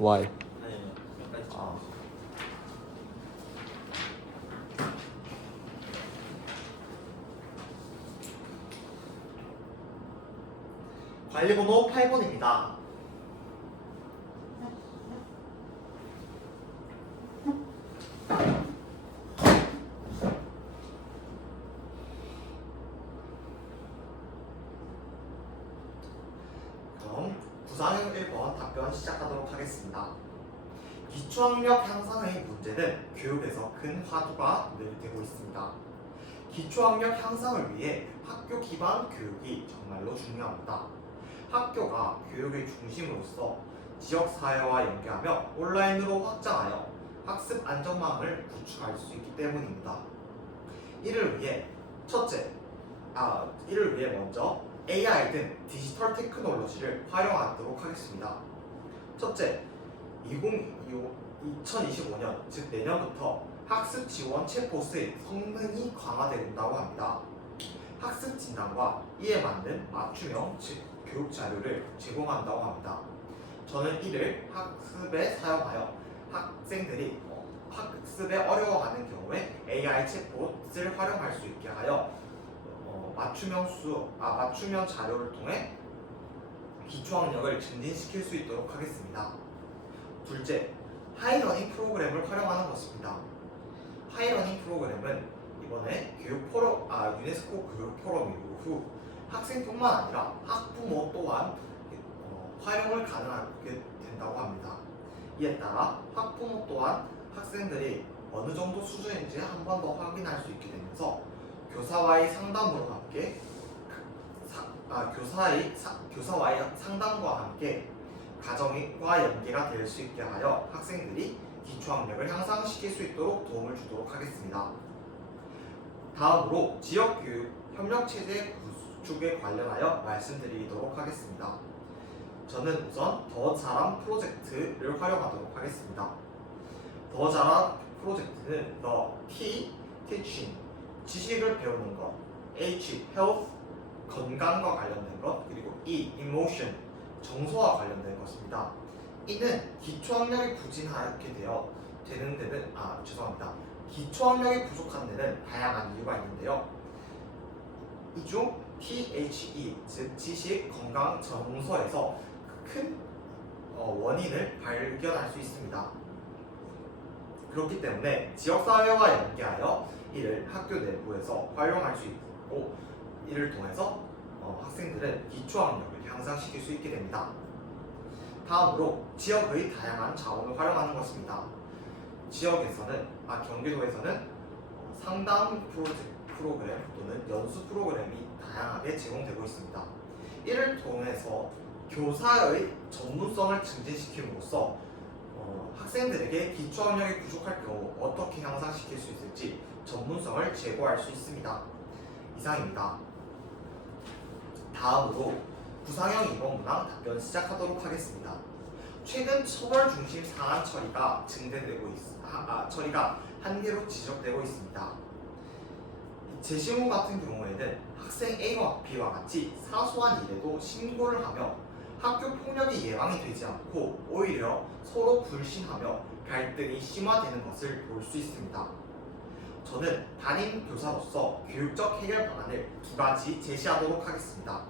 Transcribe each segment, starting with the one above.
Y. 아. 관리 번호 8번입니다. 그럼 구상형 1번 답변 시작 하도록 하겠습니다. 기초학력 향상의 문제는 교육에서 큰 화두가 되고 있습니다. 기초학력 향상을 위해 학교 기반 교육이 정말로 중요합니다. 학교가 교육의 중심으로서 지역사회와 연계하며 온라인으로 확장하여 학습 안전망을 구축할 수 있기 때문입니다. 이를 위해 첫째, 아, 이를 위해 먼저 AI 등 디지털 테크놀로지를 활용하도록 하겠습니다. 첫째, 2025, 2025년, 즉 내년부터 학습 지원 챗봇의 성능이 강화된다고 합니다. 학습 진단과 이에 맞는 맞춤형 즉 교육 자료를 제공한다고 합니다. 저는 이를 학습에 사용하여 학생들이 어, 학습에 어려워하는 경우에 AI 챗봇을 활용할 수 있게 하여 어, 맞춤형 수, 아, 맞춤형 자료를 통해 기초학력을 증진시킬 수 있도록 하겠습니다. 둘째, 하이러닝 프로그램을 활용하는 것입니다. 하이러닝 프로그램은 이번에 교육 포럼, 아, 유네스코 교육 포럼 이후 학생뿐만 아니라 학부모 또한 어, 활용을 가능하게 된다고 합니다. 이에 따라 학부모 또한 학생들이 어느 정도 수준인지 한 번 더 확인할 수 있게 되면서 교사와의 상담으로 함께 사, 아, 교사의 사, 교사와의 상담과 함께 가정과 연계가 될 수 있게 하여 학생들이 기초학력을 향상시킬 수 있도록 도움을 주도록 하겠습니다. 다음으로 지역교육 협력체제 구축에 관련하여 말씀드리도록 하겠습니다. 저는 우선 더 잘함 프로젝트를 활용하도록 하겠습니다. 더 잘함 프로젝트는 더 T, teaching, 지식을 배우는 것, H, health, 건강과 관련된 것, 그리고 E, emotion, 정서와 관련된 것입니다. 이는 기초학력이 부진하게 되어 되는 데는 아 죄송합니다. 기초학력이 부족한 데는 다양한 이유가 있는데요. 이 중 THE 즉 지식, 건강, 정서에서 큰 어, 원인을 발견할 수 있습니다. 그렇기 때문에 지역사회와 연계하여 이를 학교 내부에서 활용할 수 있고 이를 통해서 어, 학생들은 기초 학력을 향상시킬 수 있게 됩니다. 다음으로 지역의 다양한 자원을 활용하는 것입니다. 지역에서는 아 경기도에서는 어, 상담 프로그램 또는 연수 프로그램이 다양하게 제공되고 있습니다. 이를 통해서 교사의 전문성을 증진시킴으로써 어, 학생들에게 기초 학력이 부족할 경우 어떻게 향상시킬 수 있을지 전문성을 제고할 수 있습니다. 이상입니다. 다음으로 구상형 2번 문항 답변 시작하도록 하겠습니다. 최근 처벌 중심 상한 처리가 증대되고 있, 아, 아, 처리가 한계로 지적되고 있습니다. 재시험 같은 경우에는 학생 A와 B와 같이 사소한 일에도 신고를 하며 학교 폭력이 예방이 되지 않고 오히려 서로 불신하며 갈등이 심화되는 것을 볼 수 있습니다. 저는 담임 교사로서 교육적 해결 방안을 두 가지 제시하도록 하겠습니다.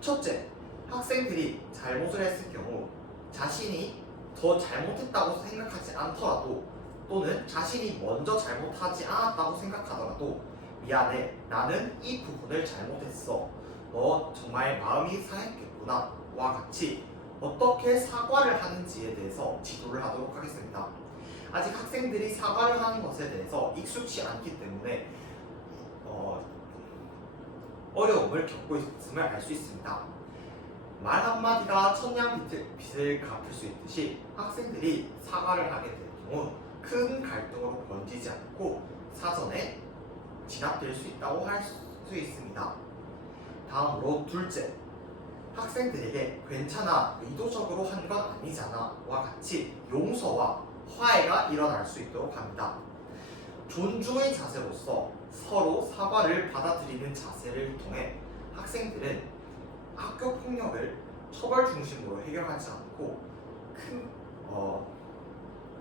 첫째, 학생들이 잘못을 했을 경우 자신이 더 잘못했다고 생각하지 않더라도 또는 자신이 먼저 잘못하지 않았다고 생각하더라도 미안해 나는 이 부분을 잘못했어 너 정말 마음이 상했겠구나 와 같이 어떻게 사과를 하는지에 대해서 지도를 하도록 하겠습니다. 아직 학생들이 사과를 하는 것에 대해서 익숙치 않기 때문에 어, 어려움을 겪고 있음을 알 수 있습니다. 말 한마디가 천냥 빚을, 갚을 수 있듯이 학생들이 사과를 하게 될 경우 큰 갈등으로 번지지 않고 사전에 진압될 수 있다고 할 수 있습니다. 다음으로 둘째, 학생들에게 괜찮아 의도적으로 한 건 아니잖아 와 같이 용서와 화해가 일어날 수 있도록 합니다. 존중의 자세로서 서로 사과를 받아들이는 자세를 통해 학생들은 학교 폭력을 처벌 중심으로 해결하지 않고 큰 어,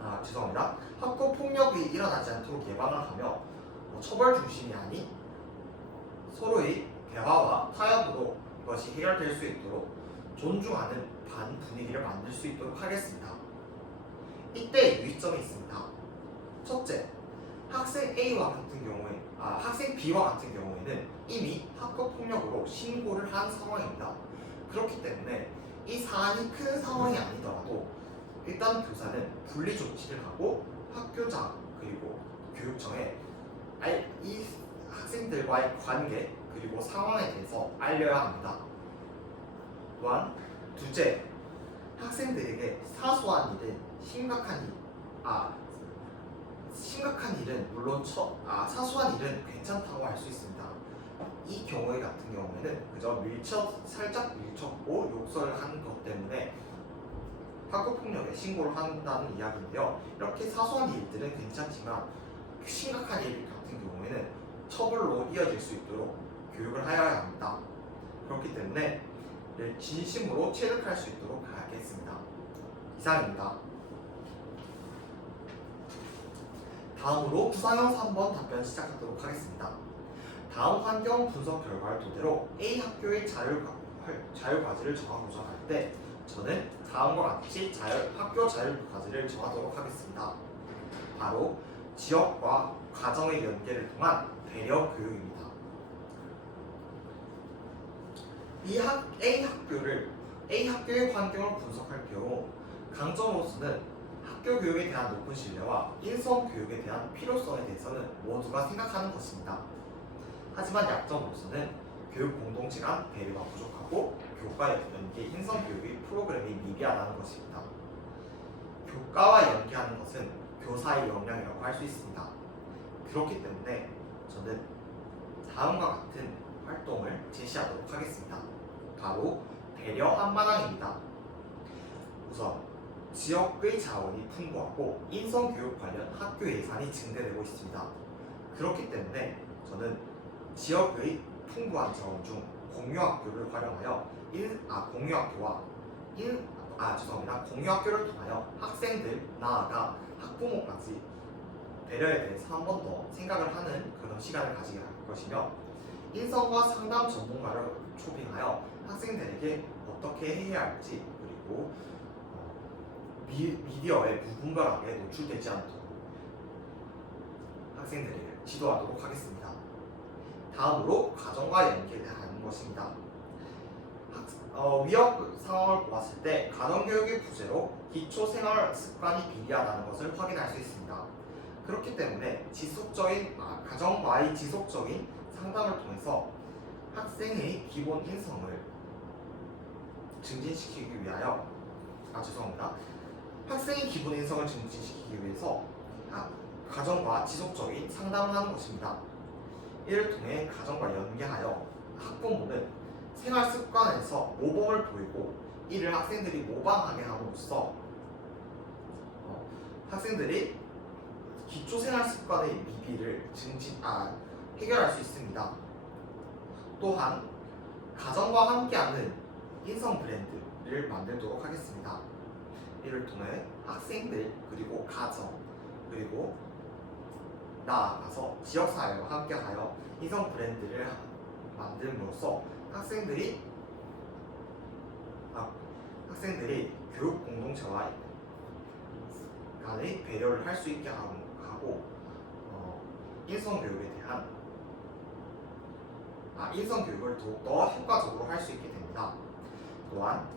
아 죄송합니다. 학교 폭력이 일어나지 않도록 예방을 하며 어, 처벌 중심이 아닌 서로의 대화와 타협으로 이것이 해결될 수 있도록 존중하는 반 분위기를 만들 수 있도록 하겠습니다. 이때 유의점이 있습니다. 첫째, 학생 A와 같은 경우에 아 학생 B와 같은 경우에는 이미 학교 폭력으로 신고를 한 상황입니다. 그렇기 때문에 이 사안이 큰 상황이 아니더라도 일단 교사는 분리 조치를 하고 학교장 그리고 교육청에 알- 이 학생들과의 관계 그리고 상황에 대해서 알려야 합니다. 또한 둘째, 학생들에게 사소한 일은 심각한 일, 아 심각한 일은 물론 처, 아 사소한 일은 괜찮다고 할 수 있습니다. 이 경우에 같은 경우에는 그저 밀쳐 살짝 밀쳤고 욕설을 한 것 때문에 학교 폭력에 신고를 한다는 이야기인데요. 이렇게 사소한 일들은 괜찮지만 심각한 일 같은 경우에는 처벌로 이어질 수 있도록 교육을 하여야 합니다. 그렇기 때문에 네, 진심으로 체득할 수 있도록 하겠습니다. 이상입니다. 다음으로 부사형 3번 답변 시작하도록 하겠습니다. 다음 환경 분석 결과를 토대로 A 학교의 자율, 과제를 정하고자 할 때 저는 다음과 같이 자율, 학교 자율 과제를 정하도록 하겠습니다. 바로 지역과 가정의 연계를 통한 배려 교육입니다. 이 학, A 학교를 A 학교의 환경을 분석할 경우 강점으로서는 학교 교육에 대한 높은 신뢰와 인성 교육에 대한 필요성에 대해서는 모두가 생각하는 것입니다. 하지만 약점으로서는 교육 공동체 간 배려가 부족하고 교과 연계 인성 교육의 프로그램이 미비하다는 것입니다. 교과와 연계하는 것은 교사의 역량이라고 할 수 있습니다. 그렇기 때문에 저는 다음과 같은 활동을 제시하도록 하겠습니다. 바로 배려 한마당입니다. 우선 지역의 자원이 풍부하고 인성 교육 관련 학교 예산이 증대되고 있습니다. 그렇기 때문에 저는 지역의 풍부한 자원 중 공유학교를 활용하여 일, 아, 공유학교와 일, 아, 죄송합니다. 공유학교를 통하여 학생들, 나아가 학부모까지 배려에 대해서 한 번 더 생각을 하는 그런 시간을 가지게 할 것이며 인성과 상담 전문가를 초빙하여 학생들에게 어떻게 해야 할지 그리고 어, 미, 미디어에 무분별하게 노출되지 않도록 학생들에게 지도하도록 하겠습니다. 다음으로 가정과 연계하는 것입니다. 학, 어, 위협 상황을 보았을 때 가정교육의 부재로 기초 생활 습관이 비리하다는 것을 확인할 수 있습니다. 그렇기 때문에 지속적인 아, 가정과의 지속적인 상담을 통해서 학생의 기본 인성을 증진시키기 위하여 아 죄송합니다. 학생의 기본 인성을 증진시키기 위해서 아, 가정과 지속적인 상담을 하는 것입니다. 이를 통해 가정과 연계하여 학부모는 생활 습관에서 모범을 보이고 이를 학생들이 모방하게 함으로써 어, 학생들이 기초 생활 습관의 미비를 증진 아 해결할 수 있습니다. 또한 가정과 함께하는 인성 브랜드를 만들도록 하겠습니다. 이를 통해 학생들 그리고 가정 그리고 나아가서 지역사회와 함께하여 인성 브랜드를 만듦으로써 학생들이 아, 학생들이 교육 공동체와 간의 배려를 할 수 있게 하고 어, 인성 교육에 대한 아, 인성 교육을 더욱더 효과적으로 할 수 있게 됩니다. 또한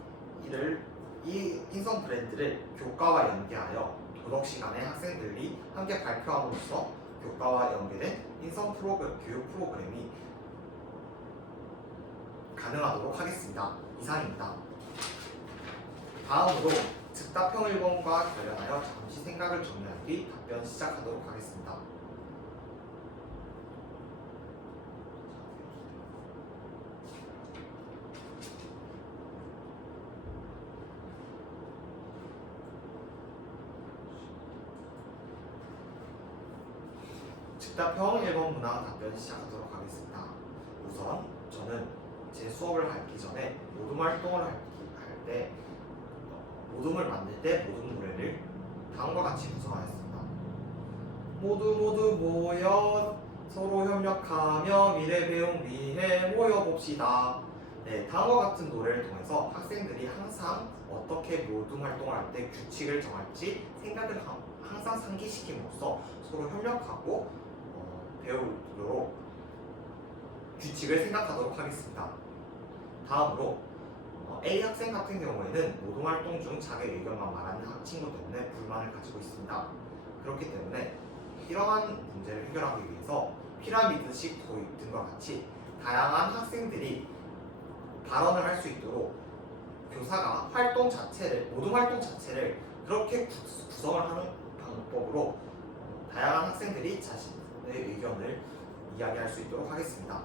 이를 이 인성 브랜드를 교과와 연계하여 도덕 시간에 학생들이 함께 발표함으로써 교과와 연계된 인성 프로그램, 교육 프로그램이 가능하도록 하겠습니다. 이상입니다. 다음으로 즉답형 1번과 관련하여 잠시 생각을 정리한 뒤 답변 시작하도록 하겠습니다. 즉답형 1번 문항 답변 시작하도록 하겠습니다. 우선 저는 제 수업을 하기 전에 모둠 활동을 할때 모둠을 만들 때 모둠 노래를 다음과 같이 구성하였습니다. 모두 모두 모여 서로 협력하며 미래 배움 위해 모여 봅시다. 네, 다음과 같은 노래를 통해서 학생들이 항상 어떻게 모둠 활동을 할 때 규칙을 정할지 생각을 함- 항상 상기시킴으로써 서로 협력하고 어, 배우도록 규칙을 생각하도록 하겠습니다. 다음으로 어, A 학생 같은 경우에는 모둠 활동 중 자기 의견만 말하는 학 친구 때문에 불만을 가지고 있습니다. 그렇기 때문에 이러한 문제를 해결하기 위해서 피라미드식 도입 등과 같이 다양한 학생들이 발언을 할 수 있도록 교사가 활동 자체를 모든 활동 자체를 그렇게 구- 구성을 하는 방법으로 다양한 학생들이 자신 의 의견을 이야기할 수 있도록 하겠습니다.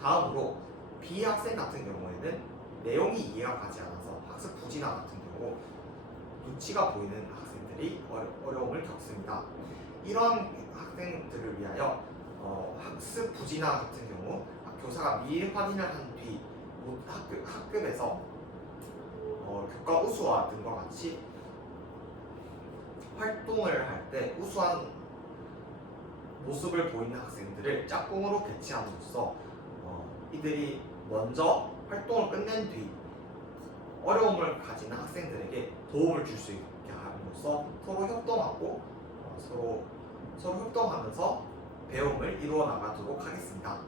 다음으로 B 학생 같은 경우에는 내용이 이해가 가지 않아서 학습 부진화 같은 경우 눈치가 보이는 학생들이 어려, 어려움을 겪습니다. 이런 학생들을 위하여 어, 학습 부진화 같은 경우 교사가 미리 확인을 한 뒤 학급, 학급에서 어, 교과 우수화 등과 같이 활동을 할 때 우수한 모습을 보이는 학생들을 짝꿍으로 배치함으로써 어, 이들이 먼저 활동을 끝낸 뒤 어려움을 가지는 학생들에게 도움을 줄 수 있게 함으로써 서로 협동하고 어, 서로 서로 협동하면서 배움을 이루어 나가도록 하겠습니다.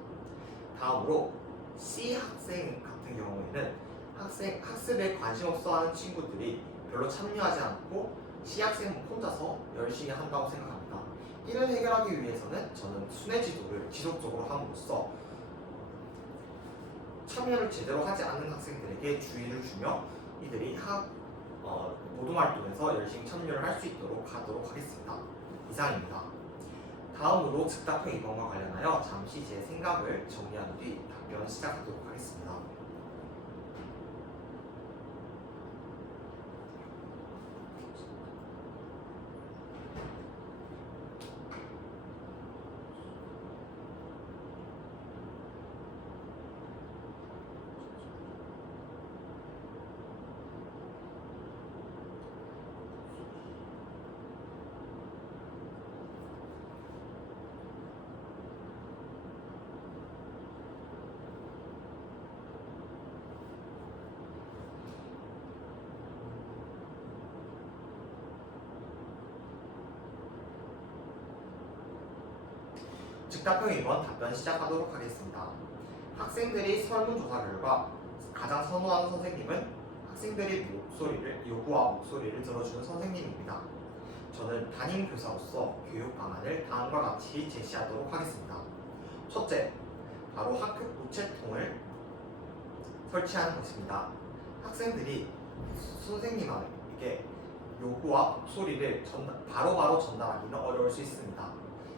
다음으로 C 학생 같은 경우에는 학생 학습에 관심 없어하는 친구들이 별로 참여하지 않고 C 학생은 혼자서 열심히 한다고 생각합니다. 이를 해결하기 위해서는 저는 순회 지도를 지속적으로 함으로써 참여를 제대로 하지 않는 학생들에게 주의를 주며 이들이 학 어, 모둠 활동에서 열심히 참여를 할 수 있도록 하도록 하겠습니다. 이상입니다. 다음으로 즉답형 2번과 관련하여 잠시 제 생각을 정리한 뒤 답변 시작하도록 하겠습니다. 즉답형 2번 답변 시작하도록 하겠습니다. 학생들이 설문조사 결과 가장 선호하는 선생님은 학생들이 목소리를 요구와 목소리를 들어주는 선생님입니다. 저는 담임 교사로서 교육 방안을 다음과 같이 제시하도록 하겠습니다. 첫째, 바로 학급 우체통을 설치하는 것입니다. 학생들이 선생님에게 요구와 목소리를 전달- 바로바로 전달하기는 어려울 수 있습니다.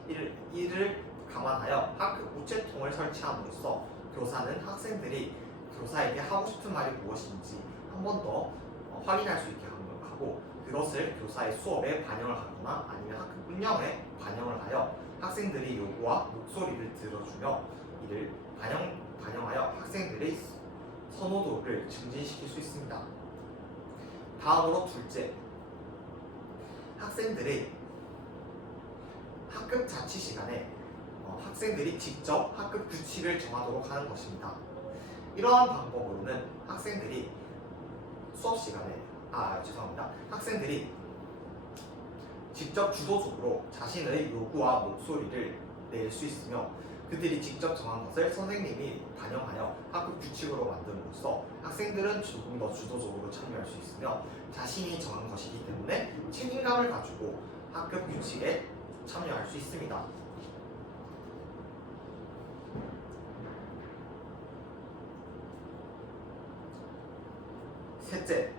이를, 이를 감안하여 학급 우체통을 설치함으로써 교사는 학생들이 교사에게 하고 싶은 말이 무엇인지 한 번 더 확인할 수 있게 하고 그것을 교사의 수업에 반영을 하거나 아니면 학급 운영에 반영을 하여 학생들이 요구와 목소리를 들어주며 이를 반영, 반영하여 학생들의 선호도를 증진시킬 수 있습니다. 다음으로 둘째, 학생들의 학급 자치 시간에 어, 학생들이 직접 학급 규칙을 정하도록 하는 것입니다. 이러한 방법으로는 학생들이 수업 시간에 아 죄송합니다. 학생들이 직접 주도적으로 자신의 요구와 목소리를 낼 수 있으며 그들이 직접 정한 것을 선생님이 반영하여 학급 규칙으로 만듦으로써 학생들은 조금 더 주도적으로 참여할 수 있으며 자신이 정한 것이기 때문에 책임감을 가지고 학급 규칙에 참여할 수 있습니다. 셋째,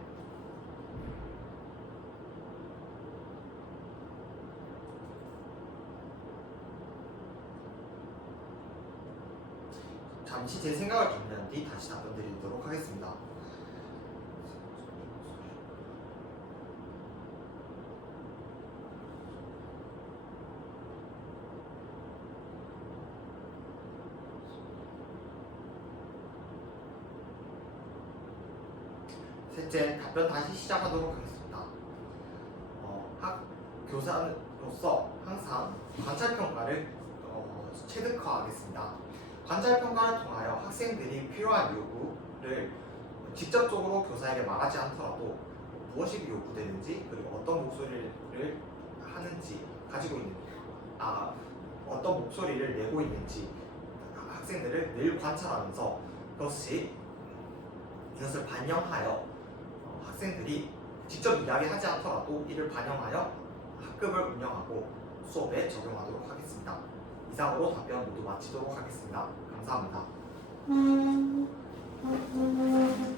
잠시 제 생각을 정리한 뒤 다시 답변 드리도록 하겠습니다. 셋째, 답변 다시 시작하도록 하겠습니다. 어, 학, 교사로서 항상 관찰 평가를 어, 체득화하겠습니다. 관찰 평가를 통하여 학생들이 필요한 요구를 직접적으로 교사에게 말하지 않더라도 무엇이 요구되는지 그리고 어떤 목소리를 하는지 가지고 있는 아 어떤 목소리를 내고 있는지 학생들을 늘 관찰하면서 그것이 이것을 반영하여 어, 학생들이 직접 이야기하지 않더라도 이를 반영하여 학급을 운영하고 수업에 적용하도록 하겠습니다. 이상으로 답변 모두 마치도록 하겠습니다. 감사합니다. 음, 음, 음.